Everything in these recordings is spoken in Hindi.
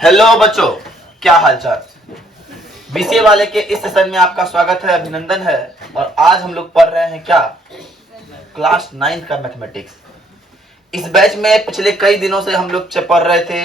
हेलो बच्चों, क्या हालचाल। बीसीए वाले के इस सेशन में आपका स्वागत है, अभिनंदन है। और आज हम लोग पढ़ रहे हैं क्या, क्लास 9 का मैथमेटिक्स। इस बैच में पिछले कई दिनों से हम लोग पढ़ रहे थे,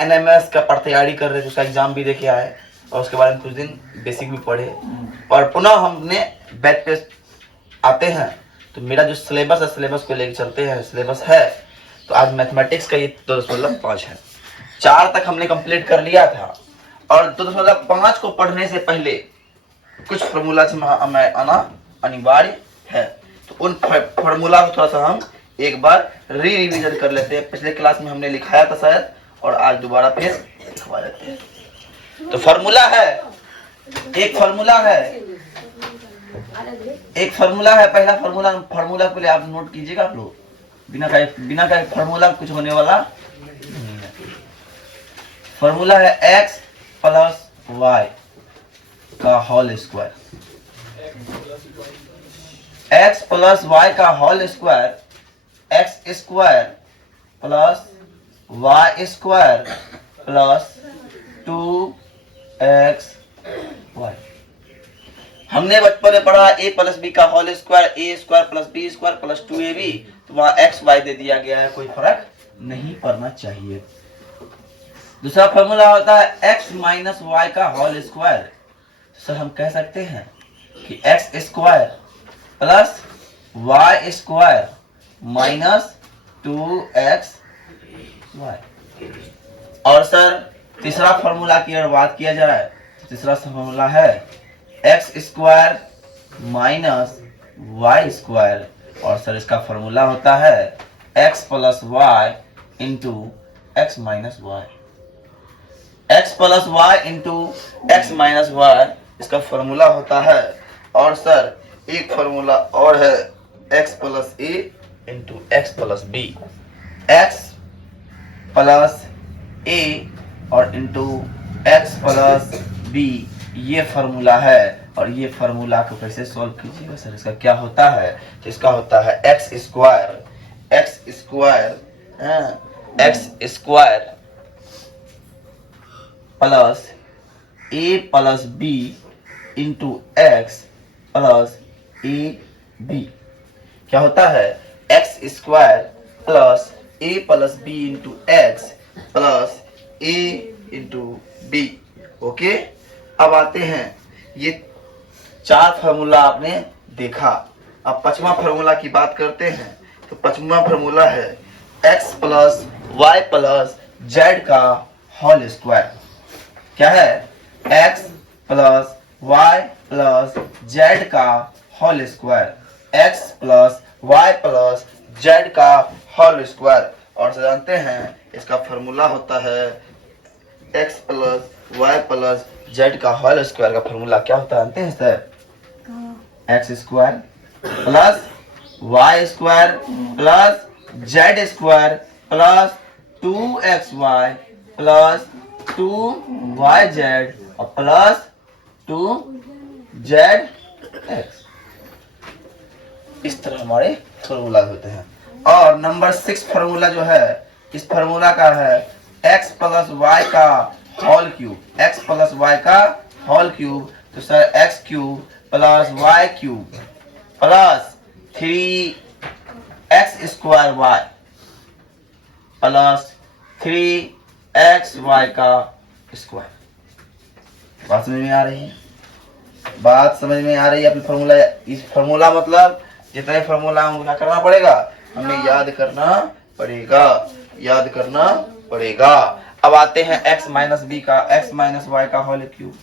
एनएमएस का तैयारी कर रहे थे, उसका एग्जाम भी देके आए और उसके बारे में कुछ दिन बेसिक भी पढ़े। और पुनः हमने बैच पे आते हैं तो मेरा जो सिलेबस है, सिलेबस को लेकर चलते हैं। सिलेबस है तो आज मैथमेटिक्स का ये 2.5 है। 4 तक हमने कंप्लीट कर लिया था और 2.5 को पढ़ने से पहले कुछ फॉर्मूला में आना अनिवार्य है। तो उन फॉर्मूला को थोड़ा सा हम एक बार रिवीजन कर लेते हैं। पिछले क्लास में हमने लिखाया था शायद, और आज दोबारा फिर लिखवा लेते हैं। तो फॉर्मूला है, एक फॉर्मूला है, पहला फॉर्मूला को ले आप नोट कीजिएगा आप लोग। बिना का फॉर्मूला कुछ होने वाला नहीं है। फॉर्मूला है x प्लस y का whole square. x plus y का whole square, x square plus y square plus 2xy। हमने बचपन में पढ़ा a प्लस बी का whole square, a square plus B square plus 2ab। तो वहां x y दे दिया गया है, कोई फर्क नहीं पड़ना चाहिए। दूसरा फॉर्मूला होता है x माइनस वाई का होल स्क्वायर। सर हम कह सकते हैं कि x square plus Y square minus 2xy। और सर तीसरा फॉर्मूला की अगर बात किया जाए तो तीसरा फॉर्मूला है x square minus y square. और सर इसका फॉर्मूला होता है x plus y into x minus y. x plus y into x minus y इसका फॉर्मूला होता है। और सर एक फॉर्मूला और है x plus a into x plus b. एक्स प्लस ए और इंटू एक्स प्लस बी, ये फॉर्मूला है। और ये फॉर्मूला को कैसे सॉल्व कीजिएगा सर, इसका क्या होता है? तो इसका होता है x square plus a plus b into x plus A b. क्या होता है? X square plus a plus b into x plus a into b. Okay, अब आते हैं, ये 4 फार्मूला आपने देखा। अब 5वां फार्मूला की बात करते हैं। तो 5वां फार्मूला है x plus Y plus z का होल स्क्वायर। क्या है? x plus Y plus z का whole square. x plus Y plus z का होल स्क्वायर। और जानते हैं इसका फार्मूला होता है x plus Y plus z का होल स्क्वायर का फार्मूला क्या होता है जानते हैं sir? X square plus Y square plus Z square plus 2xy plus 2yz और प्लस 2zx। इस तरह हमारे फॉर्मूला होते हैं। और नंबर 6 फार्मूला जो है, इस फार्मूला का है x प्लस वाई का whole cube. x plus Y का होल क्यूब, तो sir x cube plus Y cube plus 3x square Y plus 3xy का स्क्वायर। बात समझ में आ रही है? बात समझ में आ रही है? अपनी फार्मूला, इस फार्मूला मतलब जितने फार्मूला हम क्या करना पड़ेगा, हमें याद करना पड़ेगा। अब आते हैं x माइनस बी का, x माइनस वाई का whole cube.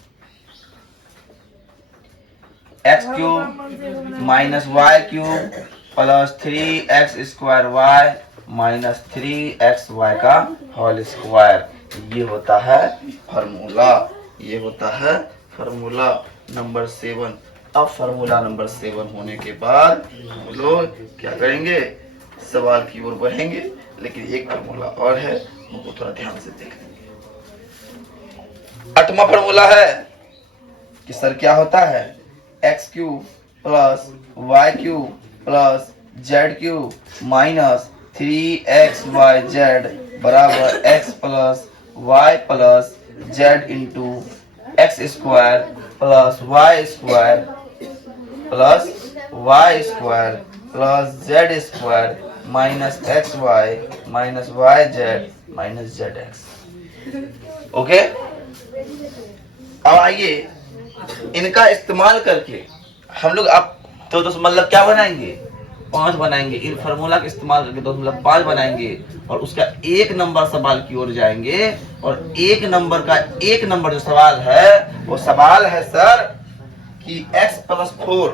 X cube minus Y cube plus 3x square Y minus 3xy का होल स्क्वायर। ये होता है फार्मूला नंबर 7। अब फार्मूला नंबर 7 होने के बाद हम लोग क्या करेंगे, सवाल की ओर बढ़ेंगे। लेकिन एक फार्मूला और है, हमको थोड़ा ध्यान से देख लेंगे। 8वां फार्मूला है कि सर क्या होता है, X cube plus Y cube plus Z cube minus 3xyz बराबर x plus Y plus Z into X square plus Y square plus Z square minus X Y minus Y Z minus Z X. Okay, अब आइए इनका इस्तेमाल करके हम लोग अब तो मतलब क्या बनाएंगे, 5 बनाएंगे। इन फार्मूला का इस्तेमाल करके 2.5 बनाएंगे और उसका 1 नंबर सवाल की ओर जाएंगे। और 1 नंबर का 1 नंबर जो सवाल है वो सवाल है सर कि x plus 4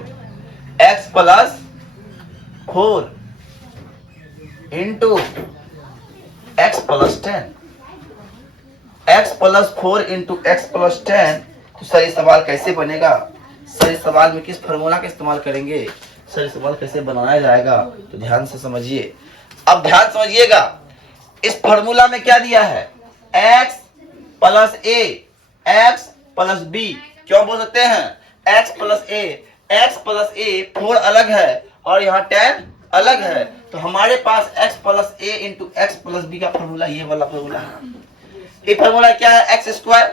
into x plus 10 into x plus 10। तो सर ये सवाल कैसे बनेगा? सर इस सवाल में किस फार्मूला का इस्तेमाल करेंगे? सर सवाल कैसे बनाया जाएगा? तो ध्यान से समझिए। अब ध्यान समझिएगा, इस फार्मूला में क्या दिया है? x plus b। क्यों बोल सकते हैं x प्लस a 4 अलग है और यहाँ 10 अलग है। तो हमारे पास x plus a into x plus b का फार्मूला ये वाला फार्मूला है। ये फार्मूला क्या है? X square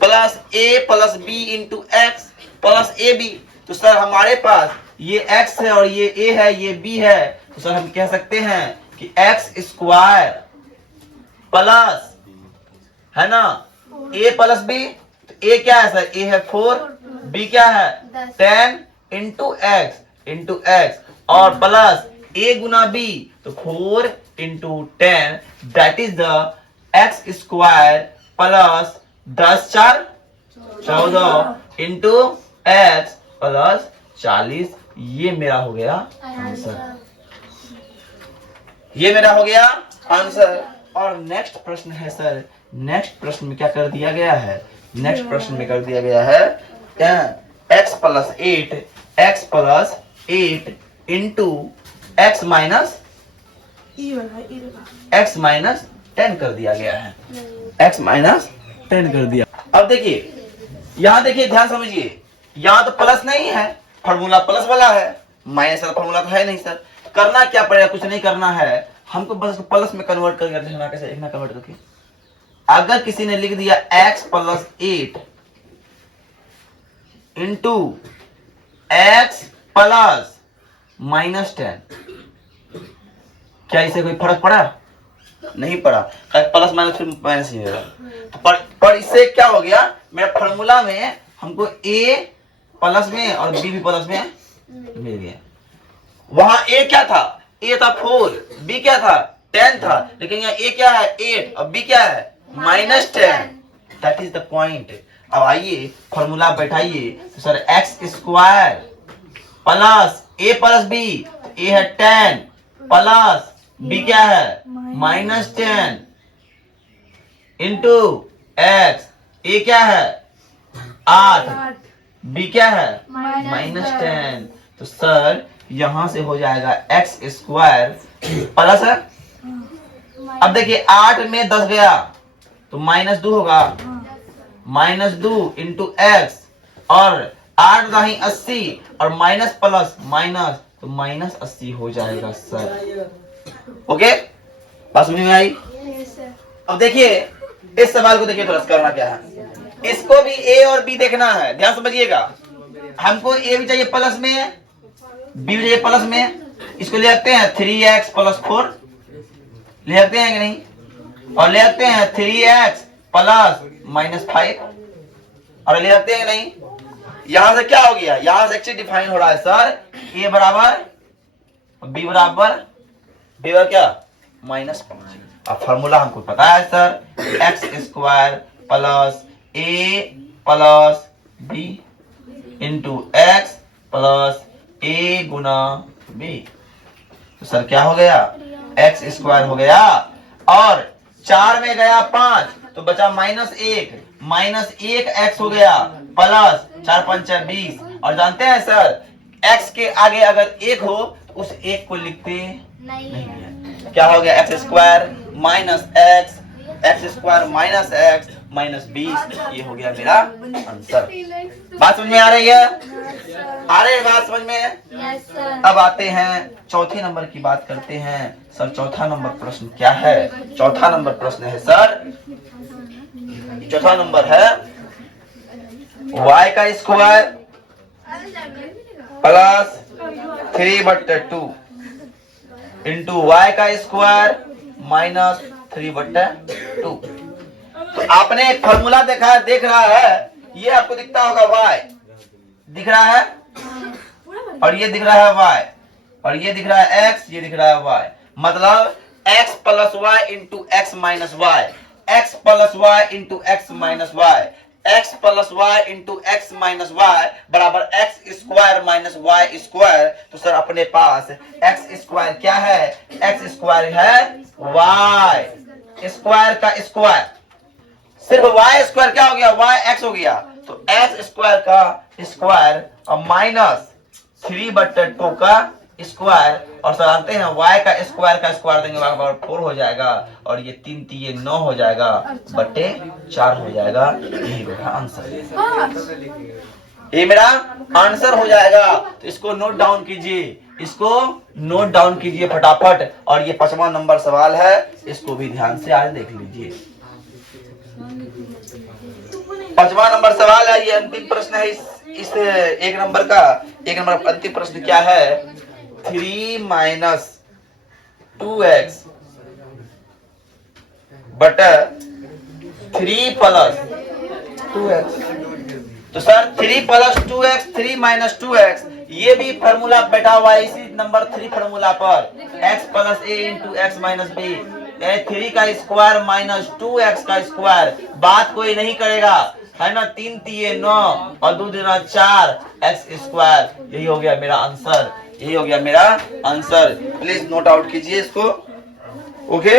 plus a plus b into x plus A B. तो सर हमारे पास ये x है और ये a है, ये b है। तो सर हम कह सकते हैं कि एक्स स्क्वायर प्लस है ना a प्लस b। तो a क्या है सर? a है 4, b क्या है 10 इंटू एक्स और प्लस a गुना b तो 4 into 10 that is the x square plus 10 4 14 into x plus 40। ये मेरा हो गया आंसर, ये मेरा हो गया आंसर। और नेक्स्ट प्रश्न है सर, नेक्स्ट प्रश्न में क्या कर दिया गया है? नेक्स्ट प्रश्न में कर दिया गया है x plus 8 into x minus 10 कर दिया गया है। x माइनस 10 कर दिया। अब देखिए, यहाँ देखिए, ध्यान समझिए, यहाँ तो प्लस नहीं है, फार्मूला प्लस वाला है, माइनस वाला फार्मूला तो है नहीं सर। करना क्या पड़ेगा? कुछ नहीं करना है हमको, बस प्लस में कन्वर्ट करके देखना कैसे देखना कन्वर्ट करके। अगर किसी ने लिख दिया x plus 8 into x plus minus 10, क्या इसे कोई फर्क पड़ा? नहीं पड़ा। प्लस माइनस फिर माइनस ही होगा। पर इससे क्या हो गया? मेरा फार्मूला में हमको a प्लस में और b भी प्लस में मिल गया। वहां a क्या था? a था 4, b क्या था 10 था, लेकिन यहाँ a क्या है 8 और b क्या है minus 10। That is the point. अब आइए फार्मूला बैठाइए। तो sir x square plus a plus b, a है 10 प्लस b क्या है माइनस 10 इंटू एक्स, a क्या है 8, b क्या है माइनस 10। तो सर यहां से हो जाएगा एक्स स्क्वायर प्लस है। अब देखिए 8 में 10 गया तो माइनस 2 होगा, माइनस 2 इंटू एक्स और 8 दाही 80 और माइनस प्लस माइनस तो माइनस 80 हो जाएगा सर। ओके, बात समझ में आई? अब देखिए इस सवाल को देखिए, थोड़ा करना क्या है, इसको भी a और b देखना है। ध्यान समझिएगा, हमको a भी चाहिए प्लस में, b भी चाहिए प्लस में। इसको ले आते हैं 3x प्लस 4, ले आते हैं कि नहीं? और ले आते हैं 3x प्लस माइनस 5 और ले आते हैं कि नहीं? यहां से क्या हो गया? यहां से एक्चुअली डिफाइन हो रहा है सर a बराबर b बराबर क्या माइनस 5। अब फार्मूला हमको पता है sir, x square plus a plus b into x plus a Guna b। तो सर क्या हो गया? एक्स स्क्वायर हो गया और 4 में गया 5 तो बचा माइनस 1 एक्स हो गया प्लस 4 5 20। और जानते हैं सर एक्स के आगे अगर 1 हो तो उस 1 को लिखते नहीं है। क्या हो गया? X square minus x square minus x minus 20। ये हो गया मेरा आंसर। बात समझ में आ रही है? आ रही है बात समझ में? अब आते हैं चौथे नंबर की बात करते हैं। सर चौथा नंबर प्रश्न क्या है? चौथा नंबर प्रश्न है सर चौथा नंबर है y का स्क्वायर प्लस 3/2 इंटू वाई का स्क्वायर माइनस 3/2। तो आपने एक फॉर्मूला देख रहा है, ये आपको दिखता होगा y दिख रहा है, और ये दिख रहा है y, और ये दिख रहा है x, ये दिख रहा है y। मतलब x plus y into x minus y, x plus y into x minus y, x plus y into x minus y बराबर x square minus y square. तो सर अपने पास एक्स स्क्वायर क्या है? एक्स स्क्वायर है वाई स्क्वायर का स्क्वायर, सिर्फ वाई स्क्वायर क्या हो गया? वाई एक्स हो गया। तो एक्स स्क्वायर का स्क्वायर और माइनस 3/2 का स्क्वायर, और सर जानते हैं y का स्क्वायर देंगे बराबर 4 हो जाएगा, और ये 3 3 9 हो जाएगा बटे 4 हो जाएगा। यही मेरा आंसर है, ये मेरा आंसर हो जाएगा। तो इसको नोट डाउन कीजिए, इसको नोट डाउन कीजिए फटाफट। और ये 5वां नंबर सवाल है, इसको भी ध्यान से आज देख लीजिए। 5वां नंबर सवाल है, ये अंतिम प्रश्न है इस एक नंबर का। एक नंबर अंतिम प्रश्न क्या है? 3 माइनस 2x बटा 3 प्लस 2x। तो sir 3 plus 2x, 3 minus 2x, ये भी फॉर्मूला बैठा हुआ है इसी नंबर 3 फॉर्मूला पर, x plus a into x minus B, 3 का स्क्वायर माइनस 2x का स्क्वायर। बात कोई नहीं करेगा, है ना? 3 3 9 और 2 दूना 4 एक्स स्क्वायर। यही हो गया मेरा आंसर, यही हो गया मेरा आंसर। प्लीज नोट आउट कीजिए इसको। ओके,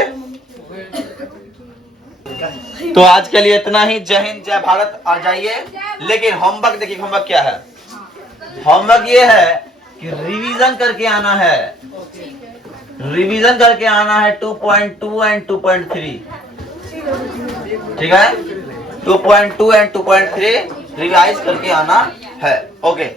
तो आज के लिए इतना ही। जय हिंद, जय भारत। आ जाइए, लेकिन होमवर्क देखिए, होमवर्क क्या है? होमवर्क ये है कि रिवीजन करके आना है, रिवीजन करके आना है 2.2 एंड 2.3। ठीक है, 2.2 एंड 2.3 रिवाइज करके आना है। ओके।